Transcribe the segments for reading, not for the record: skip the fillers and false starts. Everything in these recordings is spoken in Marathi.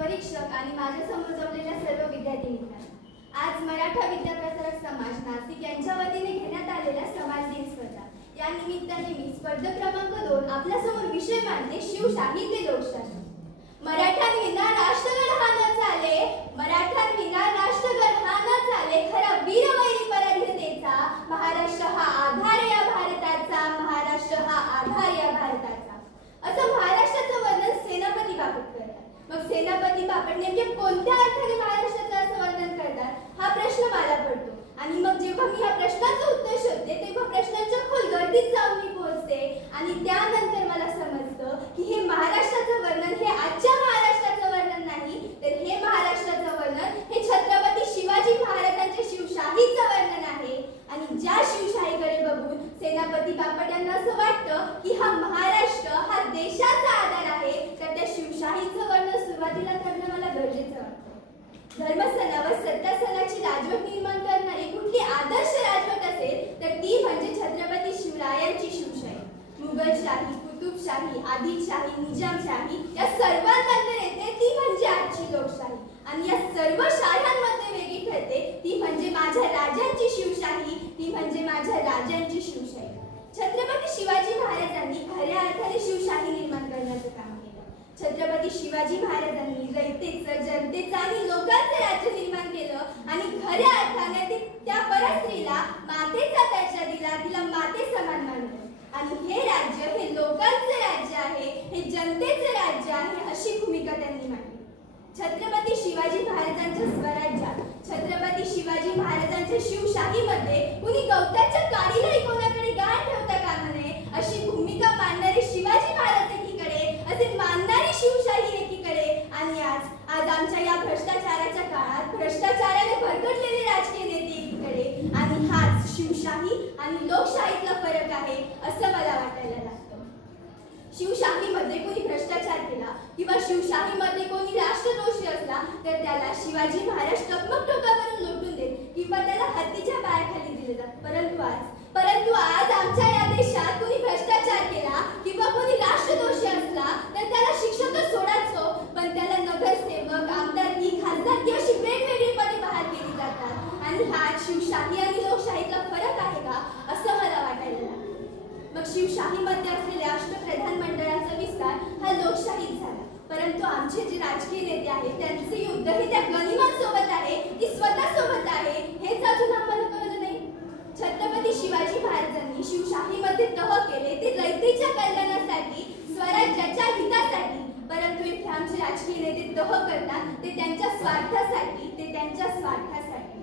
परीक्षक आणि माझ्या समोर जमलेल्या सर्व विद्यार्थी मित्रांनो, आज मराठा विद्याप्रसारक समाज नाशिक यांच्या वतीने घेण्यात आलेल्या समाज दिन स्पर्धा या निमित्ताने मी स्पर्धा क्रमांक 2 आपल्या समोर विषय मांडते शिवशाही ते लोकशाही। मराठ्यांविना राष्ट्रगड हा न चाले, मराठ्यांविना राष्ट्रगड हा न चाले, खरा वीरवैरी पराधीनतेचा महाराष्ट्र हा आधार या भारताचा, महाराष्ट्र हा आधार या भारताचा, असं महाराष्ट्राचं वर्णन सेनापती बापट करतात। मग सेनापती बापट नेमके कोणत्या अर्थाने महाराष्ट्राचं असं वर्णन करतात हा प्रश्न मला पडतो। आणि मग जेव्हा मी या प्रश्नाचं उत्तर शोधते तेव्हा प्रश्नांच्या खोल गर्दीत जाऊन मी पोहोचते आणि त्यानंतर मला समजतं की हे महाराष्ट्राचं वर्णन हे आजच्या महाराष्ट्राचं वर्णन नाही, तर हे महाराष्ट्राचं वर्णन हे छत्रपती शिवाजी महाराजांच्या शिवशाहीचं वर्णन आहे। आणि ज्या शिवशाहीकडे बघून सेनापती बापट यांना असं वाटतं की हा महाराष्ट्र हा देशाचा आधार आहे, तर त्या शिवशाहीचं वर्णन सुरुवातीला करणं मला गरजेचं वाटतं। धर्मसना व सत्तासनाची राजवट निर्माण करणारी कुठली आदर्श राजवट असेल तर ती म्हणजे छत्रपती शिवरायांची शिवशाही। मुघलशाही, कुतुबशाही, आदिलशाही, निजामशाही या सर्वांनंतर येते ती म्हणजे आजची लोकशाही। आणि या सर्व शाह्यांमध्ये वेगळी ठरते ती म्हणजे माझ्या राजांची शिवशाही, ती म्हणजे माझ्या राजांची शिवशाही। छत्रपती शिवाजी महाराजांनी खऱ्या अर्थाने शिवशाही निर्माण करण्याचं काम केलं। छत्रपती शिवाजी महाराजांनी रयतेचं, जनतेचं आणि लोकांचं राज्य निर्माण केलं आणि खऱ्या अर्थाने ते त्या परस्त्रीला मातेचा दर्जा दिला, तिला माते समान मानलं। आणि हे राज्य हे लोकांचं राज्य आहे, हे जनतेचं राज्य आहे, अशी भूमिका त्यांनी मांडली। छत्रपती शिवाजी महाराजांच्या स्वराज्यात, छत्रपती शिवाजी महाराजांच्या शिवशाहीमध्ये कुणी गवताच्या काडीलाही कोणाकडे गाण ठेवता कामा नये अशी भूमिका मांडणारे शिवाजी महाराज एकीकडे, असे मानणारी शिवशाही एकीकडे, आणि आज आमच्या या भ्रष्टाचाराच्या काळात भ्रष्टाचाराने भरकटलेले राजकीय नेते एकीकडे, आणि हाच शिवशाही आणि लोकशाहीतला फरक आहे असं मला वाटायला लागतं। शिवशाहीमध्ये कोणी भ्रष्टाचार केला किंवा शिवशाहीमध्ये कोणी राष्ट्रद्रोही असला तर त्याला शिवाजी महाराज टकमक टोकावरून लुटून देत किंवा त्याला हत्तीच्या पायाखाली दिले जात। परंतु आज आमच्या या देशात कोणी भ्रष्टाचार केला किंवा कोणी राष्ट्रद्रोही असला तर त्याला शिक्षा तर सोडाच हो, पण त्याला नगरसेवक, आमदारकी, खासदारकी अशी वेगवेगळी पदे बहाल केली जातात। आणि हा शिवशाही आणि लोकशाहीतला फरक आहे का असं मला वाटायला लागतं। मग शिवशाहीमध्ये असलेल्या अष्टप्रधान मंडळाचा विस्तार हा लोकशाहीत झाला, परंतु आमचे जे राजकीय नेते आहेत त्यांचे युद्ध हे त्या गनिमांसोबत आहे की स्वतः सोबत आहे हेच अजून आम्हाला कळलं नाही। छत्रपती शिवाजी महाराजांनी शिवशाहीमध्ये तह केले ते रयतेच्या कल्याणासाठी, स्वराज्याच्या हितासाठी, परंतु इथे आमचे राजकीय नेते तह करतात ते त्यांच्या स्वार्थासाठी, ते त्यांच्या स्वार्थासाठी।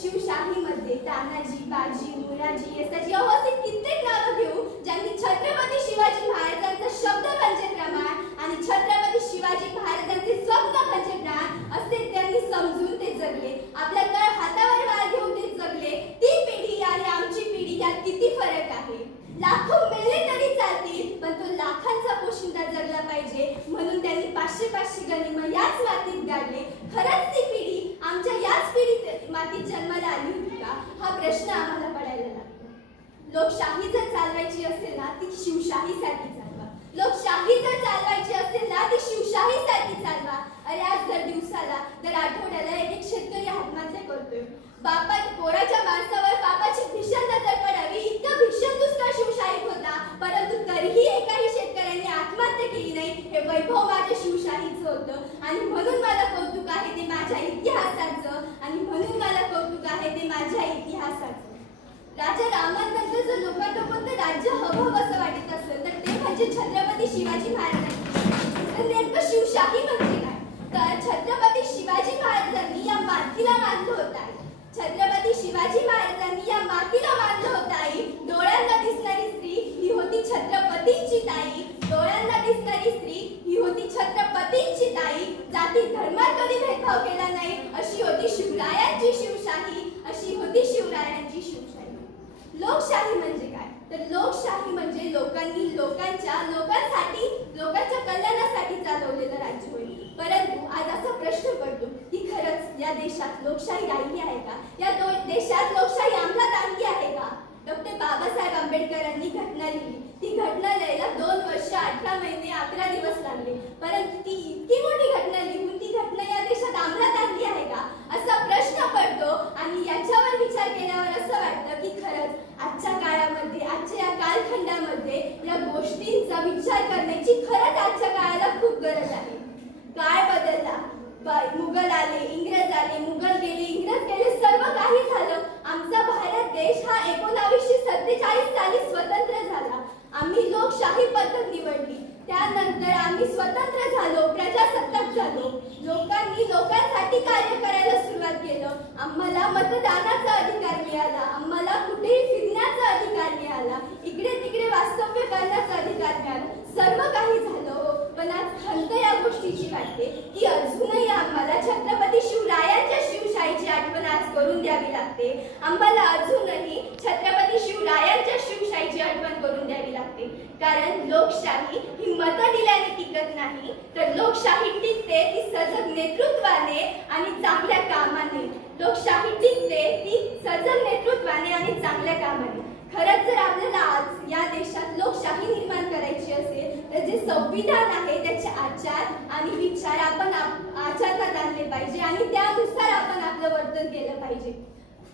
शिवशाहीमध्ये तानाजी, बाजी, मुळाजी असाची असे कित्येक नावं घेऊ ज्यांनी छत्रपती शिवाजी महाराजांचा शब्द म्हणजे प्रमाण आणि छत्रपती शिवाजी महाराजांचे स्वप्न म्हणजे प्राण असे त्यांनी समजून ते जगले। आपल्या तळ हातावर वार घेऊन ते जगले। ती पिढी आणि आमची पिढी यात किती फरक आहे। लाखो मेले तरी चालतील पण तो लाखांचा पोशिंदा जगला पाहिजे, म्हणून त्यांनी 500 गनिमा याच मातीत गाडले। खरंच ती पिढी आमच्या याच पिढीत मातीत जन्माला आली होती का हा प्रश्न आम्हाला पडायला लागतो। लोकशाही जर चालवायची असेल ना ती शिवशाहीसाठी चालवा, लोकशाही जर चालवायची असेल ना ती शिवशाहीसाठी चालवा। अरे आज दर दिवसाला, दर आठवड्याला एक शेतकरी आत्महत्या करतोय। पोराच्या माणसावर पापाची भीषण नजर पडावी इतका भीषण दुष्काळ शिवशाहीत होता, परंतु तरीही एकाही शेतकऱ्याने आत्महत्या केली नाही। हे वैभव माझ्या शिवशाहीचं होतं आणि म्हणून मला कौतुक आहे ते माझ्या इतिहासाचं, आणि म्हणून मला कौतुक आहे ते माझ्या इतिहासाचं। राजा रामानंतर जर लोकांना कोणतं राज्य हवं असं वाटत असेल तर ते म्हणजे छत्रपती शिवाजी महाराजांची। तर नेमकं शिवशाही म्हणजे काय तर छत्रपती शिवाजी महाराजांनी या मातीला मानलं होतं आहे। छत्रपती शिवाजी महाराजांनी या मातीला मानलं होतं आई। डोळ्यांना दिसणारी स्त्री ही होती छत्रपतींची ताई, डोळ्यांना दिसणारी स्त्री ही होती छत्रपतींची ताई। जाती धर्मात कधी भेदभाव केला नाही अशी होती शिवरायांची शिवशाही, अशी होती शिवरायांची शिवशाही। लोकशाही म्हणजे काय तर लोकशाही म्हणजे लोकांनी लोकांसाठी, लोकांच्या कल्याणासाठी चालवलेलं राज्य होईल। परंतु आज असा प्रश्न पडतो की खरंच या देशात लोकशाही राहिली आहे का, या देशात लोकशाही अंमलात आणली आहे का। डॉक्टर बाबासाहेब आंबेडकरांनी घटना लिहिली, ती घटना लिहायला 2 वर्ष 18 महिने 11 दिवस लागले, परंतु ती इतकी मोठी घटना लिहून ती मुघल आले, इंग्रज आले, मुघल गेले, इंग्रज गेले, सर्व काही झालं. आमचा भारत देश हा 1947 साली स्वतंत्र झाला. आम्ही लोकशाही पद्धत निवडली. त्यानंतर आम्ही स्वतंत्र झालो, प्रजासत्ताक झालो. लोकांनी लोकांसाठी कार्य करायला सुरुवात केलं. आम्हाला मतदानाचा अधिकार मिळाला, आम्हाला कुठेही फिरण्याचा अधिकार मिळाला, इकडे तिकडे वास्तव्य करण्याचा अधिकार मिळाला. सर्व काही झालं, पण आज खंत या गोष्टीची वाटते की अजूनही आम्हाला छत्रपती शिवरायांच्या शिवशाहीची आठवण आज करून द्यावी लागते. आम्हाला अजूनही छत्रपती शिवरायांच्या शिवशाहीची आठवण करून द्यावी लागते. कारण लोकशाही ही मतं दिल्याने टिकत नाही, तर लोकशाही टिकते ती सजग नेतृत्वाने आणि चांगल्या कामाने. लोकशाही टिकते ती सजग नेतृत्वाने आणि चांगल्या कामाने. खरंच जर आपल्याला आज या देशात लोकशाही निर्माण करायची असेल तर जे संविधान आहे त्याचे आचार आणि विचार आपण आचरणात आणले पाहिजे आणि त्यानुसार आपण आपलं वर्तन केलं पाहिजे.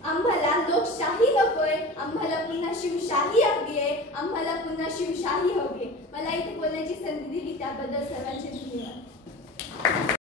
आम्हाला लोकशाही नकोय, आम्हाला पुन्हा शिवशाही हवी आहे, आम्हाला पुन्हा शिवशाही हवी आहे. मला इथे बोलण्याची संधी दिली त्याबद्दल सर्वांचे धन्यवाद.